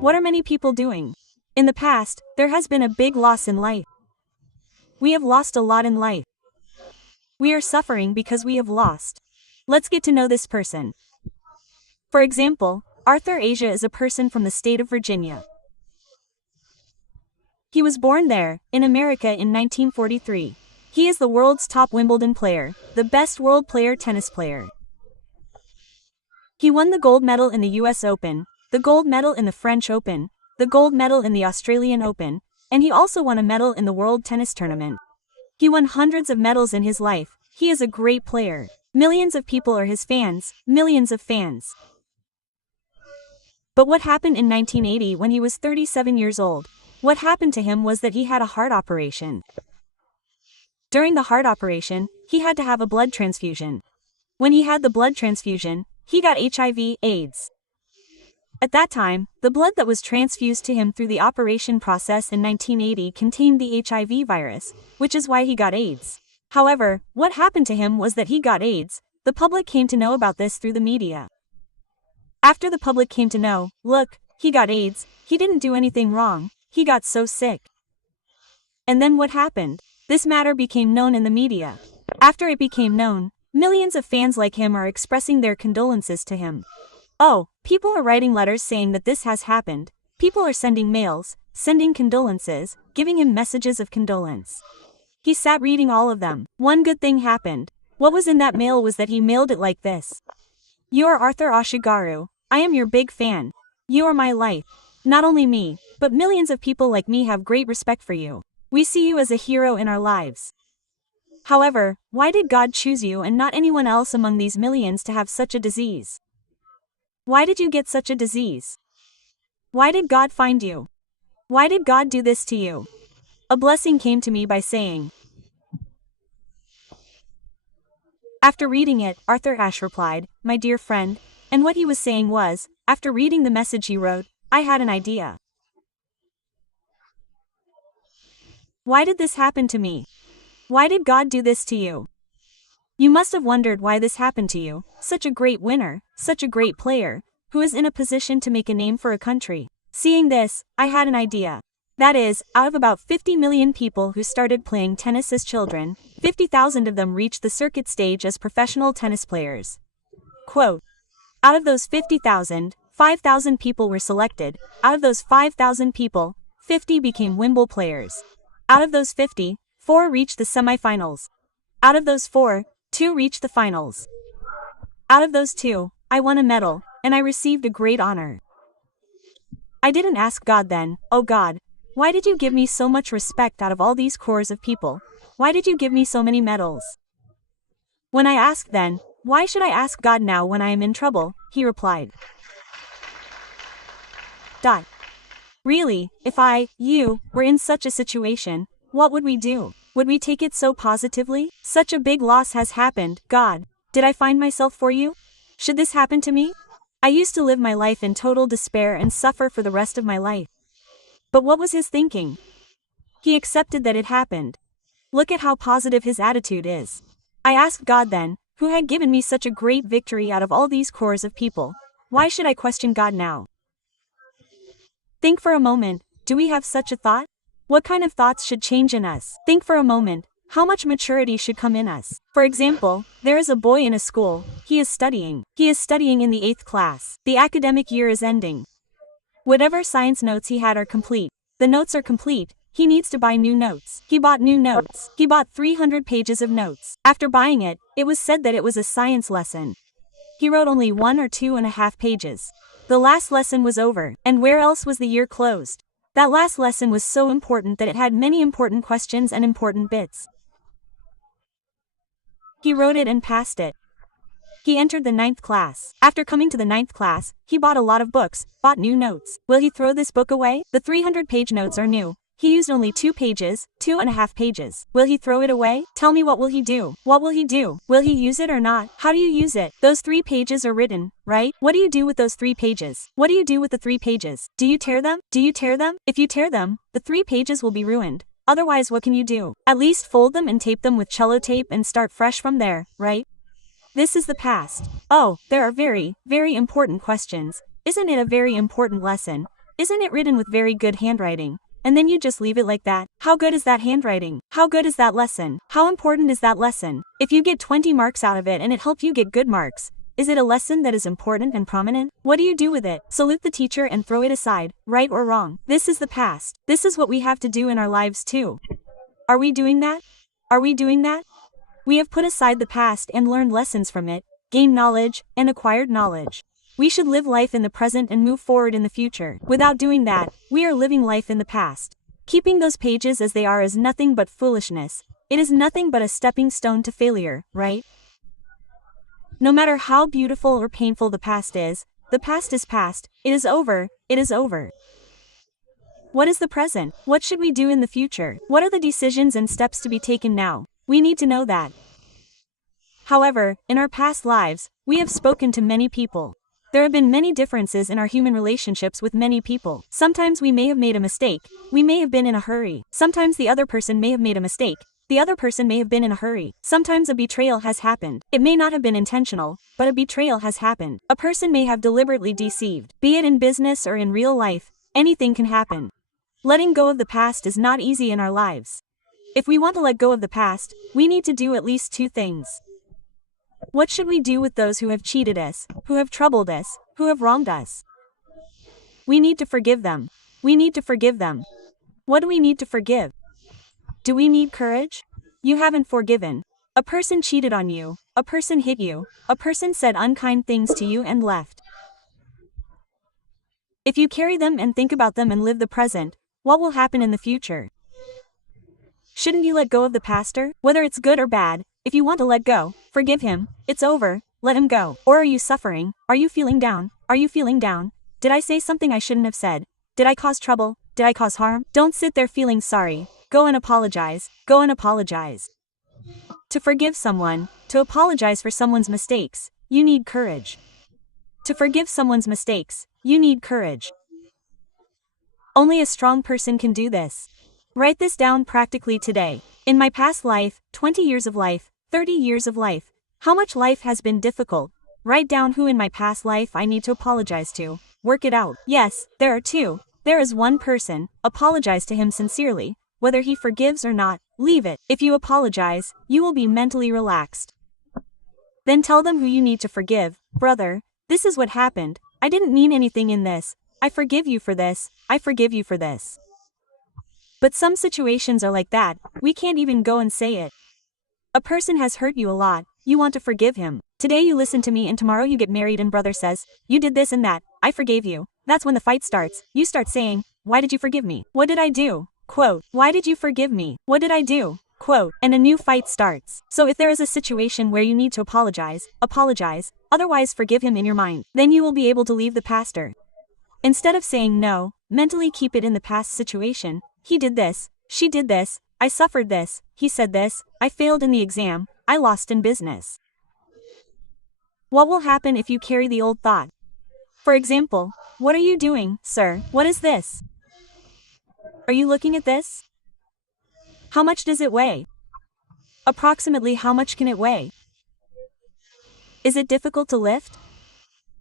What are many people doing? In the past, there has been a big loss in life. We have lost a lot in life. We are suffering because we have lost. Let's get to know this person. For example, Arthur Asia is a person from the state of Virginia. He was born there, in America in 1943. He is the world's top Wimbledon player, the best world tennis player. He won the gold medal in the US Open, the gold medal in the French Open, the gold medal in the Australian Open, and he also won a medal in the World Tennis Tournament. He won hundreds of medals in his life. He is a great player. Millions of people are his fans, millions of fans. But what happened in 1980 when he was 37 years old? What happened to him was that he had a heart operation. During the heart operation, he had to have a blood transfusion. When he had the blood transfusion, he got HIV/AIDS. At that time, the blood that was transfused to him through the operation process in 1980 contained the HIV virus, which is why he got AIDS. However, what happened to him was that he got AIDS. The public came to know about this through the media. After the public came to know, look, he got AIDS, he didn't do anything wrong, he got so sick. And then what happened? This matter became known in the media. After it became known, millions of fans like him are expressing their condolences to him. Oh, people are writing letters saying that this has happened. People are sending mails, sending condolences, giving him messages of condolence. He sat reading all of them. One good thing happened. What was in that mail was that he mailed it like this. You are Arthur Ashigaru. I am your big fan. You are my life. Not only me, but millions of people like me have great respect for you. We see you as a hero in our lives. However, why did God choose you and not anyone else among these millions to have such a disease? Why did you get such a disease? Why did God find you? Why did God do this to you? A blessing came to me by saying. After reading it, Arthur Ashe replied, my dear friend, and what he was saying was, after reading the message he wrote, I had an idea. Why did this happen to me? Why did God do this to you? You must have wondered why this happened to you, such a great winner, such a great player, who is in a position to make a name for a country. Seeing this, I had an idea. That is, out of about 50 million people who started playing tennis as children, 50,000 of them reached the circuit stage as professional tennis players. Quote, out of those 50,000, 5,000 people were selected. Out of those 5,000 people, 50 became Wimbledon players. Out of those 50, 4 reached the semifinals. Out of those 4, 2 reached the finals. Out of those 2, I won a medal, and I received a great honor. I didn't ask God then, oh God, why did you give me so much respect out of all these crores of people? Why did you give me so many medals? When I asked then, why should I ask God now when I am in trouble? He replied. Really, if you, were in such a situation, what would we do? Would we take it so positively? Such a big loss has happened, God. Did I find myself for you? Should this happen to me? I used to live my life in total despair and suffer for the rest of my life. But what was his thinking? He accepted that it happened. Look at how positive his attitude is. I asked God then, who had given me such a great victory out of all these crores of people, why should I question God now? Think for a moment, do we have such a thought? What kind of thoughts should change in us? Think for a moment, how much maturity should come in us? For example, there is a boy in a school, he is studying in the 8th class. The academic year is ending. Whatever science notes he had are complete. The notes are complete, he needs to buy new notes. He bought new notes. He bought 300 pages of notes. After buying it, it was said that it was a science lesson. He wrote only 1 or 2.5 pages. The last lesson was over, and where else was the year closed? That last lesson was so important that it had many important questions and important bits. He wrote it and passed it. He entered the 9th class. After coming to the 9th class, he bought a lot of books, bought new notes. Will he throw this book away? The 300-page notes are new. He used only 2 pages, 2.5 pages. Will he throw it away? Tell me, what will he do? What will he do? Will he use it or not? How do you use it? Those 3 pages are written, right? What do you do with those 3 pages? What do you do with the 3 pages? Do you tear them? Do you tear them? If you tear them, the 3 pages will be ruined. Otherwise, what can you do? At least fold them and tape them with cello tape and start fresh from there, right? This is the past. Oh, there are very, very important questions. Isn't it a very important lesson? Isn't it written with very good handwriting? And then you just leave it like that? How good is that handwriting? How good is that lesson? How important is that lesson? If you get 20 marks out of it and it helped you get good marks, is it a lesson that is important and prominent? What do you do with it? Salute the teacher and throw it aside, right or wrong? This is the past. This is what we have to do in our lives too. Are we doing that? Are we doing that? We have put aside the past and learned lessons from it, gained knowledge, and acquired knowledge. We should live life in the present and move forward in the future. Without doing that, we are living life in the past. Keeping those pages as they are is nothing but foolishness. It is nothing but a stepping stone to failure, right? No matter how beautiful or painful the past is past. It is over, it is over. What is the present? What should we do in the future? What are the decisions and steps to be taken now? We need to know that. However, in our past lives, we have spoken to many people. There have been many differences in our human relationships with many people. Sometimes we may have made a mistake. We may have been in a hurry. Sometimes the other person may have made a mistake. The other person may have been in a hurry. Sometimes a betrayal has happened. It may not have been intentional, but a betrayal has happened. A person may have deliberately deceived. Be it in business or in real life, anything can happen. Letting go of the past is not easy in our lives. If we want to let go of the past, we need to do at least two things. What should we do with those who have cheated us, who have troubled us, who have wronged us? We need to forgive them. We need to forgive them. What do we need to forgive? Do we need courage? You haven't forgiven. A person cheated on you. A person hit you. A person said unkind things to you and left. If you carry them and think about them and live the present, what will happen in the future? Shouldn't you let go of the past? Whether it's good or bad, if you want to let go, forgive him. It's over. Let him go. Or are you suffering? Are you feeling down? Are you feeling down? Did I say something I shouldn't have said? Did I cause trouble? Did I cause harm? Don't sit there feeling sorry. Go and apologize. Go and apologize. To forgive someone, to apologize for someone's mistakes, you need courage. To forgive someone's mistakes, you need courage. Only a strong person can do this. Write this down practically today. In my past life, 20 years of life, 30 years of life, how much life has been difficult? Write down who in my past life I need to apologize to. Work it out. Yes, there are two. There is one person. Apologize to him sincerely. Whether he forgives or not, leave it. If you apologize, you will be mentally relaxed. Then tell them who you need to forgive. Brother, this is what happened. I didn't mean anything in this. I forgive you for this. I forgive you for this. But some situations are like that, we can't even go and say it. A person has hurt you a lot, you want to forgive him. Today you listen to me and tomorrow you get married and brother says, you did this and that, I forgave you. That's when the fight starts. You start saying, why did you forgive me? What did I do? Quote, why did you forgive me? What did I do? Quote, and a new fight starts. So if there is a situation where you need to apologize, otherwise forgive him in your mind. Then you will be able to leave the past. Instead of saying no, mentally keep it in the past situation. He did this, she did this, I suffered this, he said this, I failed in the exam, I lost in business. What will happen if you carry the old thought? For example, what are you doing, sir? What is this? Are you looking at this? How much does it weigh? Approximately how much can it weigh? Is it difficult to lift?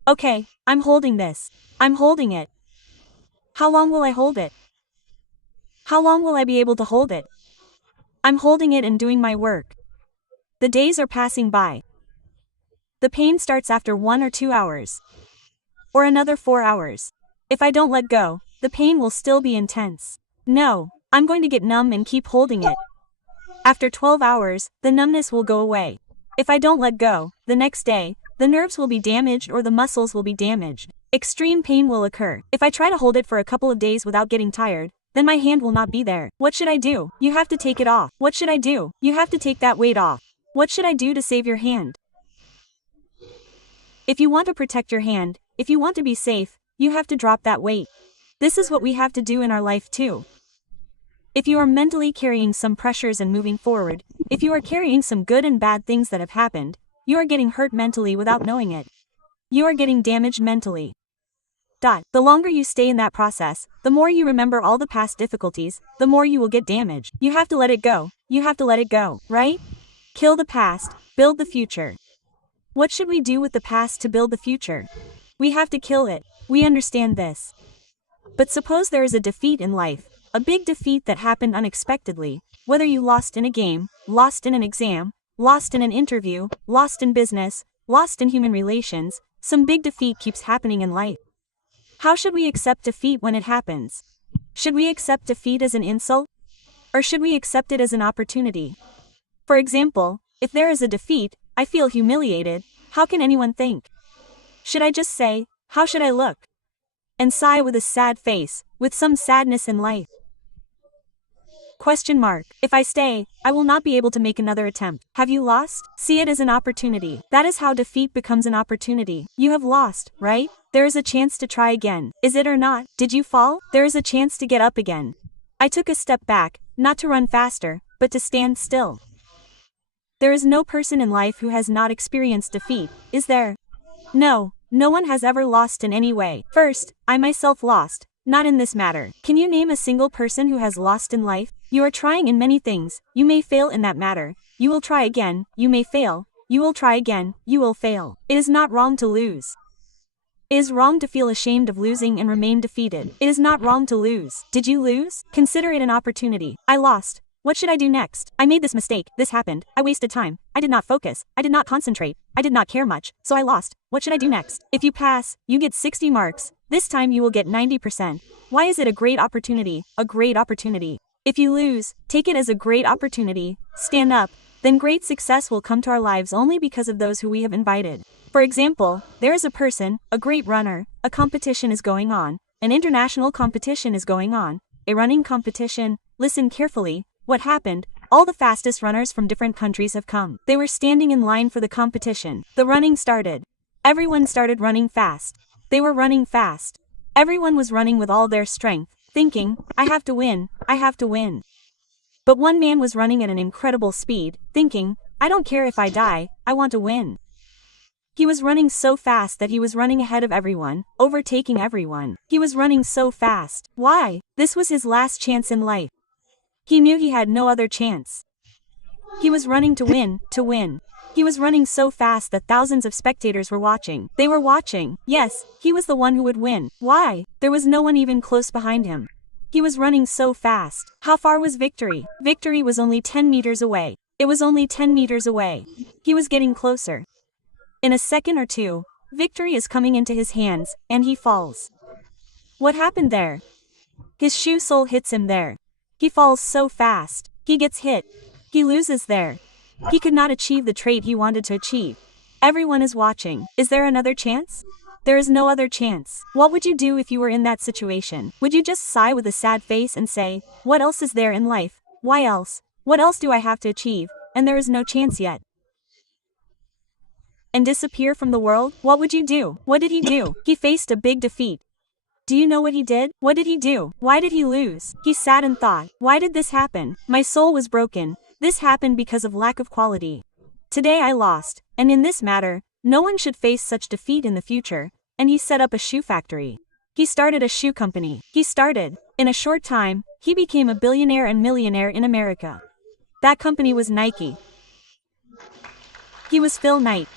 Okay, I'm holding this. I'm holding it. How long will I hold it? How long will I be able to hold it? I'm holding it and doing my work. The days are passing by. The pain starts after 1 or 2 hours. Or another 4 hours. If I don't let go, the pain will still be intense. No, I'm going to get numb and keep holding it. After 12 hours, the numbness will go away. If I don't let go, the next day, the nerves will be damaged or the muscles will be damaged. Extreme pain will occur. If I try to hold it for a couple of days without getting tired, then my hand will not be there. What should I do? You have to take it off. What should I do? You have to take that weight off. What should I do to save your hand? If you want to protect your hand, if you want to be safe, you have to drop that weight. This is what we have to do in our life too. If you are mentally carrying some pressures and moving forward, if you are carrying some good and bad things that have happened, you are getting hurt mentally without knowing it. You are getting damaged mentally. The longer you stay in that process, the more you remember all the past difficulties, the more you will get damaged. You have to let it go. You have to let it go, right? Kill the past, build the future. What should we do with the past to build the future? We have to kill it. We understand this. But suppose there is a defeat in life, a big defeat that happened unexpectedly, whether you lost in a game, lost in an exam, lost in an interview, lost in business, lost in human relations, some big defeat keeps happening in life. How should we accept defeat when it happens? Should we accept defeat as an insult? Or should we accept it as an opportunity? For example, if there is a defeat, I feel humiliated, how can anyone think? Should I just say, how should I look? And sigh with a sad face, with some sadness in life? Question mark. If I stay, I will not be able to make another attempt. Have you lost? See it as an opportunity. That is how defeat becomes an opportunity. You have lost, right? There is a chance to try again. Is it or not? Did you fall? There is a chance to get up again. I took a step back, not to run faster, but to stand still. There is no person in life who has not experienced defeat, is there? No, no one has ever lost in any way. First, I myself lost, not in this matter. Can you name a single person who has lost in life? You are trying in many things, you may fail in that matter. You will try again, you may fail. You will try again, you will fail. It is not wrong to lose. It is wrong to feel ashamed of losing and remain defeated. It is not wrong to lose. Did you lose? Consider it an opportunity. I lost. What should I do next? I made this mistake, this happened, I wasted time, I did not focus, I did not concentrate, I did not care much, so I lost. What should I do next? If you pass, you get 60 marks, this time you will get 90%. Why is it a great opportunity? A great opportunity. If you lose, take it as a great opportunity, stand up, then great success will come to our lives only because of those who we have invited. For example, there is a person, a great runner, a competition is going on, an international competition is going on, a running competition, listen carefully. What happened? All the fastest runners from different countries have come. They were standing in line for the competition. The running started. Everyone started running fast. They were running fast. Everyone was running with all their strength, thinking, I have to win, I have to win. But one man was running at an incredible speed, thinking, I don't care if I die, I want to win. He was running so fast that he was running ahead of everyone, overtaking everyone. He was running so fast. Why? This was his last chance in life. He knew he had no other chance. He was running to win, to win. He was running so fast that thousands of spectators were watching. They were watching. Yes, he was the one who would win. Why? There was no one even close behind him. He was running so fast. How far was victory? Victory was only 10 meters away. It was only 10 meters away. He was getting closer. In a second or two, victory is coming into his hands, and he falls. What happened there? His shoe sole hits him there. He falls so fast. He gets hit. He loses there. He could not achieve the trait he wanted to achieve. Everyone is watching. Is there another chance? There is no other chance. What would you do if you were in that situation? Would you just sigh with a sad face and say, what else is there in life? Why else? What else do I have to achieve? And there is no chance yet. And disappear from the world? What would you do? What did he do? He faced a big defeat. Do you know what he did? What did he do? Why did he lose? He sat and thought, why did this happen? My soul was broken. This happened because of lack of quality. Today I lost, and in this matter, no one should face such defeat in the future, and he set up a shoe factory. He started a shoe company. In a short time, he became a billionaire and millionaire in America. That company was Nike. He was Phil Knight.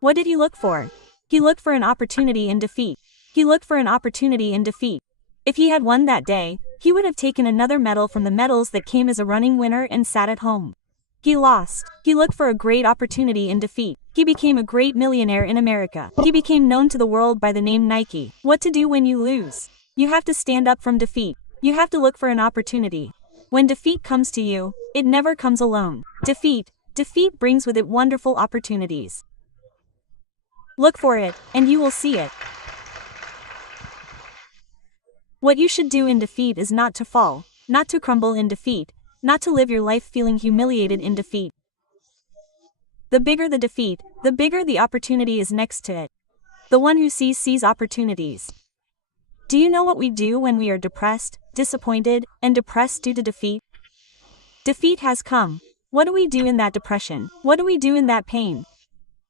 What did he look for? He looked for an opportunity in defeat. He looked for an opportunity in defeat. If he had won that day, he would have taken another medal from the medals that came as a running winner and sat at home. He lost. He looked for a great opportunity in defeat. He became a great millionaire in America. He became known to the world by the name Nike. What to do when you lose? You have to stand up from defeat. You have to look for an opportunity. When defeat comes to you, it never comes alone. Defeat brings with it wonderful opportunities. Look for it, and you will see it. What you should do in defeat is not to fall, not to crumble in defeat, not to live your life feeling humiliated in defeat. The bigger the defeat, the bigger the opportunity is next to it. The one who sees opportunities. Do you know what we do when we are depressed, disappointed, and depressed due to defeat? Defeat has come. What do we do in that depression? What do we do in that pain?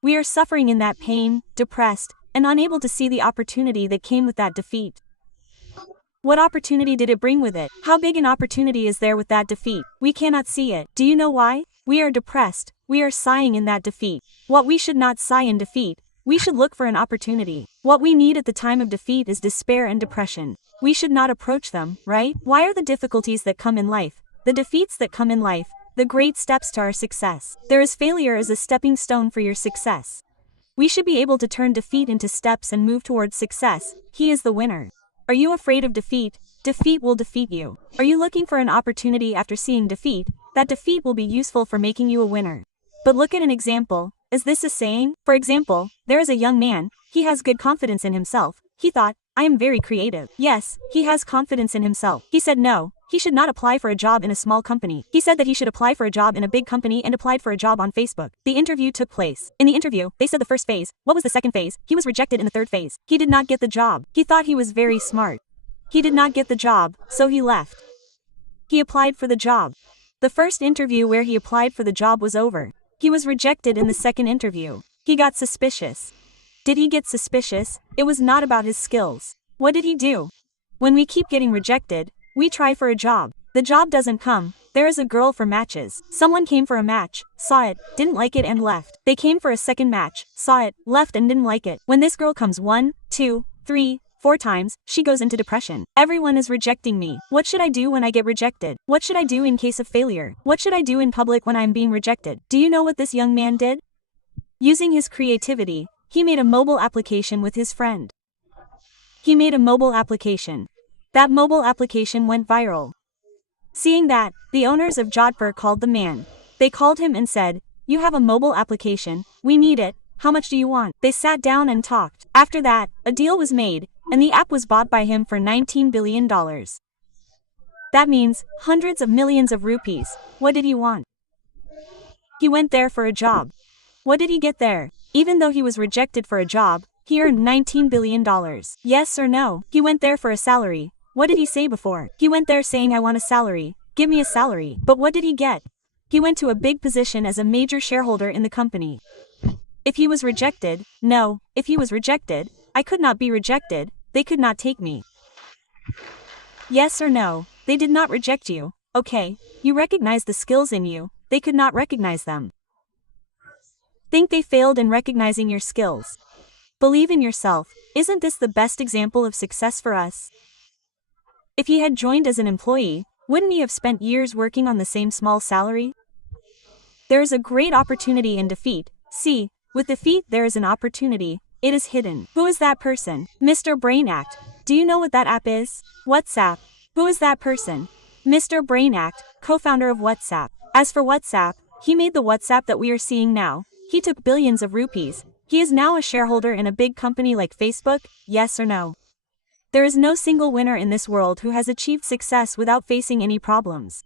We are suffering in that pain, depressed, and unable to see the opportunity that came with that defeat. What opportunity did it bring with it? How big an opportunity is there with that defeat? We cannot see it. Do you know why? We are depressed, we are sighing in that defeat. What we should not sigh in defeat, we should look for an opportunity. What we need at the time of defeat is despair and depression. We should not approach them, right? Why are the difficulties that come in life, the defeats that come in life, the great steps to our success? There is failure as a stepping stone for your success. We should be able to turn defeat into steps and move towards success. He is the winner. Are you afraid of defeat? Defeat will defeat you. Are you looking for an opportunity after seeing defeat? That defeat will be useful for making you a winner. But look at an example. Is this a saying? For example, there is a young man, he has good confidence in himself. He thought, I am very creative. Yes, he has confidence in himself. He said no, he should not apply for a job in a small company. He said that he should apply for a job in a big company and applied for a job on Facebook. The interview took place. In the interview, they said the first phase. What was the second phase? He was rejected in the third phase. He did not get the job. He thought he was very smart. He did not get the job, so he left. He applied for the job. The first interview where he applied for the job was over. He was rejected in the second interview. He got suspicious. Did he get suspicious? It was not about his skills. What did he do? When we keep getting rejected, we try for a job. The job doesn't come. There is a girl for matches. Someone came for a match, saw it, didn't like it and left. They came for a second match, saw it, left and didn't like it. When this girl comes 1, 2, 3, 4 times, she goes into depression. Everyone is rejecting me. What should I do when I get rejected? What should I do in case of failure? What should I do in public when I am being rejected? Do you know what this young man did? Using his creativity, he made a mobile application with his friend. He made a mobile application. That mobile application went viral. Seeing that, the owners of Jodhpur called the man. They called him and said, you have a mobile application, we need it, how much do you want? They sat down and talked. After that, a deal was made, and the app was bought by him for $19 billion. That means, hundreds of millions of rupees. What did he want? He went there for a job. What did he get there? Even though he was rejected for a job, he earned $19 billion. Yes or no? He went there for a salary. What did he say before? He went there saying I want a salary. Give me a salary. But what did he get? He went to a big position as a major shareholder in the company. If he was rejected, no, if he was rejected, I could not be rejected, they could not take me. Yes or no? They did not reject you. Okay, you recognize the skills in you, they could not recognize them. Think they failed in recognizing your skills. Believe in yourself. Isn't this the best example of success for us? If he had joined as an employee, wouldn't he have spent years working on the same small salary? There is a great opportunity in defeat. See, with defeat there is an opportunity. It is hidden. Who is that person? Mr. Brain Act. Do you know what that app is? WhatsApp. Who is that person? Mr. Brain Act, co-founder of WhatsApp. As for WhatsApp, he made the WhatsApp that we are seeing now. He took billions of rupees. He is now a shareholder in a big company like Facebook, yes or no? There is no single winner in this world who has achieved success without facing any problems.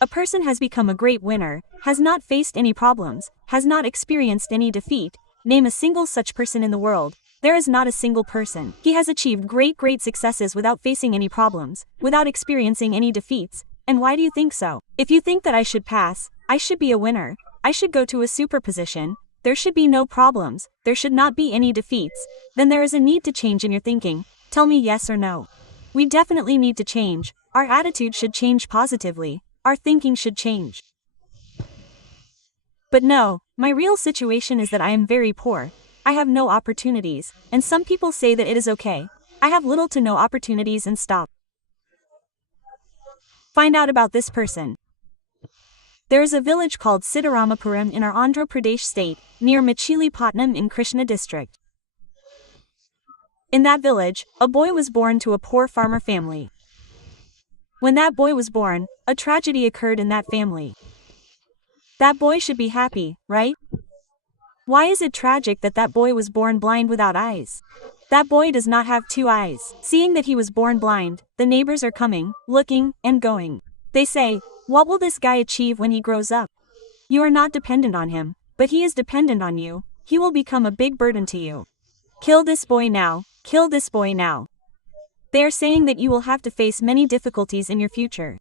A person has become a great winner, has not faced any problems, has not experienced any defeat. Name a single such person in the world. There is not a single person. He has achieved great successes without facing any problems, without experiencing any defeats. And why do you think so? If you think that I should pass, I should be a winner, I should go to a super position, there should be no problems, there should not be any defeats, then there is a need to change in your thinking. Tell me yes or no. We definitely need to change. Our attitude should change positively. Our thinking should change. But no, my real situation is that I am very poor. I have no opportunities, and some people say that it is okay. I have little to no opportunities and stop. Find out about this person. There is a village called Sitaramapuram in our Andhra Pradesh state, near Machilipatnam in Krishna district. In that village, a boy was born to a poor farmer family. When that boy was born, a tragedy occurred in that family. That boy should be happy, right? Why is it tragic that that boy was born blind without eyes? That boy does not have 2 eyes. Seeing that he was born blind, the neighbors are coming, looking, and going. They say, what will this guy achieve when he grows up? You are not dependent on him, but he is dependent on you. He will become a big burden to you. Kill this boy now, kill this boy now. They are saying that you will have to face many difficulties in your future.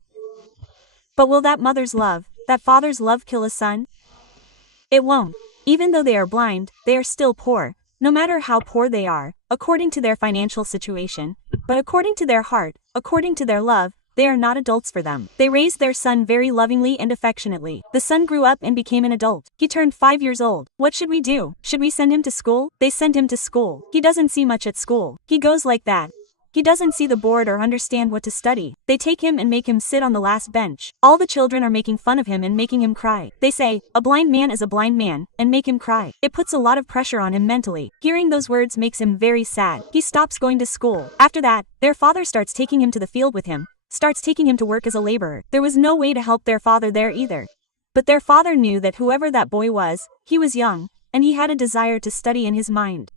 But will that mother's love, that father's love kill a son? It won't. Even though they are blind, they are still poor, no matter how poor they are, according to their financial situation, but according to their heart, according to their love, They are not adults for them. They raised their son very lovingly and affectionately. The son grew up and became an adult. He turned 5 years old. What should we do? Should we send him to school? They sent him to school. He doesn't see much at school. He goes like that. He doesn't see the board or understand what to study. They take him and make him sit on the last bench. All the children are making fun of him and making him cry. They say, a blind man is a blind man, and make him cry. It puts a lot of pressure on him mentally. Hearing those words makes him very sad. He stops going to school. After that, their father starts taking him to the field with him, starts taking him to work as a laborer. There was no way to help their father there either. But their father knew that whoever that boy was, he was young, and he had a desire to study in his mind.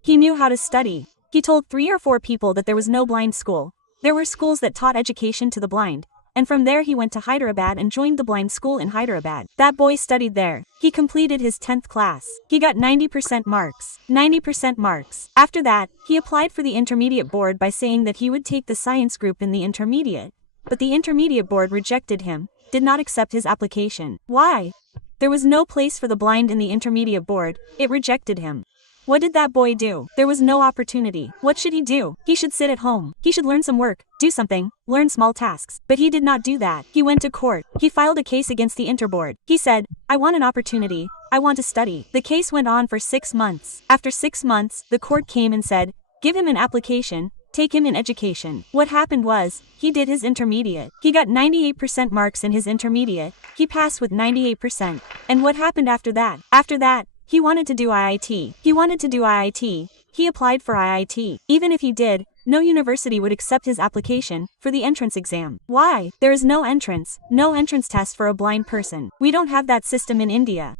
He knew how to study. He told 3 or 4 people that there was no blind school. There were schools that taught education to the blind, and from there he went to Hyderabad and joined the blind school in Hyderabad. That boy studied there. He completed his 10th class. He got 90% marks. 90% marks. After that, he applied for the intermediate board by saying that he would take the science group in the intermediate. But the intermediate board rejected him, did not accept his application. Why? There was no place for the blind in the intermediate board. It rejected him. What did that boy do? There was no opportunity. What should he do? He should sit at home. He should learn some work, do something, learn small tasks. But he did not do that. He went to court. He filed a case against the interboard. He said, I want an opportunity. I want to study. The case went on for 6 months. After 6 months, the court came and said, give him an application, take him in education. What happened was, he did his intermediate. He got 98% marks in his intermediate. He passed with 98%. And what happened after that? After that, he wanted to do IIT. He wanted to do IIT. He applied for IIT. Even if he did, no university would accept his application for the entrance exam. Why? There is no entrance test for a blind person. We don't have that system in India.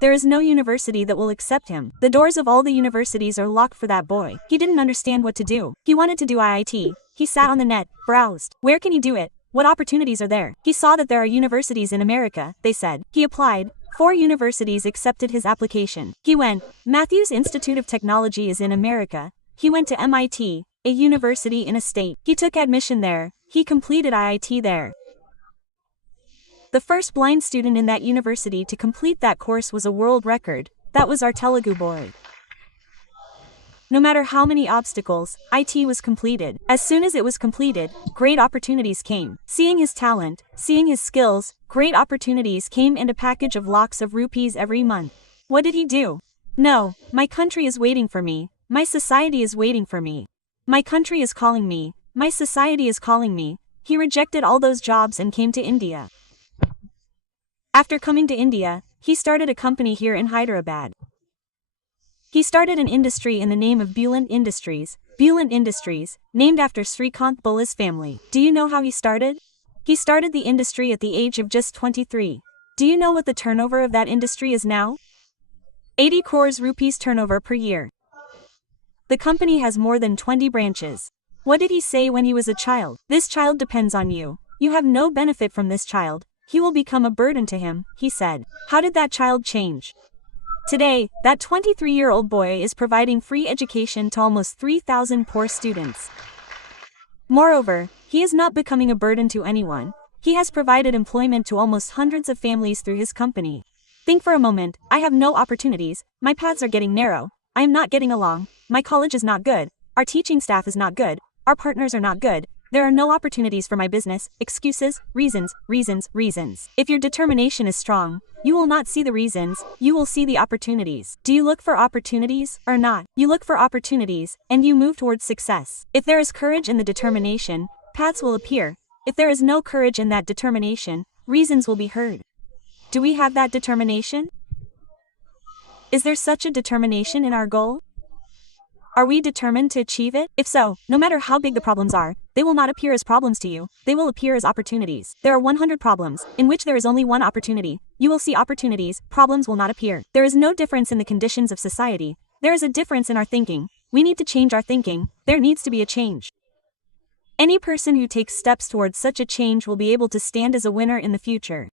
There is no university that will accept him. The doors of all the universities are locked for that boy. He didn't understand what to do. He wanted to do IIT. He sat on the net, browsed. Where can he do it? What opportunities are there? He saw that there are universities in America, they said. He applied. 4 universities accepted his application. He went. Matthews Institute of Technology is in America. He went to MIT, a university in a state. He took admission there. He completed IIT there. The first blind student in that university to complete that course was a world record. That was our Telugu boy. No matter how many obstacles, IT was completed. As soon as it was completed, great opportunities came. Seeing his talent, seeing his skills, great opportunities came and a package of lakhs of rupees every month. What did he do? No, my country is waiting for me. My society is waiting for me. My country is calling me. My society is calling me. He rejected all those jobs and came to India. After coming to India, he started a company here in Hyderabad. He started an industry in the name of Bulant Industries, named after Srikanth Bulla's family. Do you know how he started? He started the industry at the age of just 23. Do you know what the turnover of that industry is now? 80 crores rupees turnover per year. The company has more than 20 branches. What did he say when he was a child? This child depends on you. You have no benefit from this child. He will become a burden to him, he said. How did that child change? Today, that 23-year-old boy is providing free education to almost 3,000 poor students. Moreover, he is not becoming a burden to anyone. He has provided employment to almost hundreds of families through his company. Think for a moment, I have no opportunities, my paths are getting narrow, I am not getting along, my college is not good, our teaching staff is not good, our partners are not good, there are no opportunities for my business, excuses, reasons. If your determination is strong, you will not see the reasons, you will see the opportunities. Do you look for opportunities, or not? You look for opportunities, and you move towards success. If there is courage in the determination, paths will appear. If there is no courage in that determination, reasons will be heard. Do we have that determination? Is there such a determination in our goal? Are we determined to achieve it? If so, no matter how big the problems are, they will not appear as problems to you, they will appear as opportunities. There are 100 problems, in which there is only one opportunity. You will see opportunities, problems will not appear. There is no difference in the conditions of society. There is a difference in our thinking. We need to change our thinking. There needs to be a change. Any person who takes steps towards such a change will be able to stand as a winner in the future.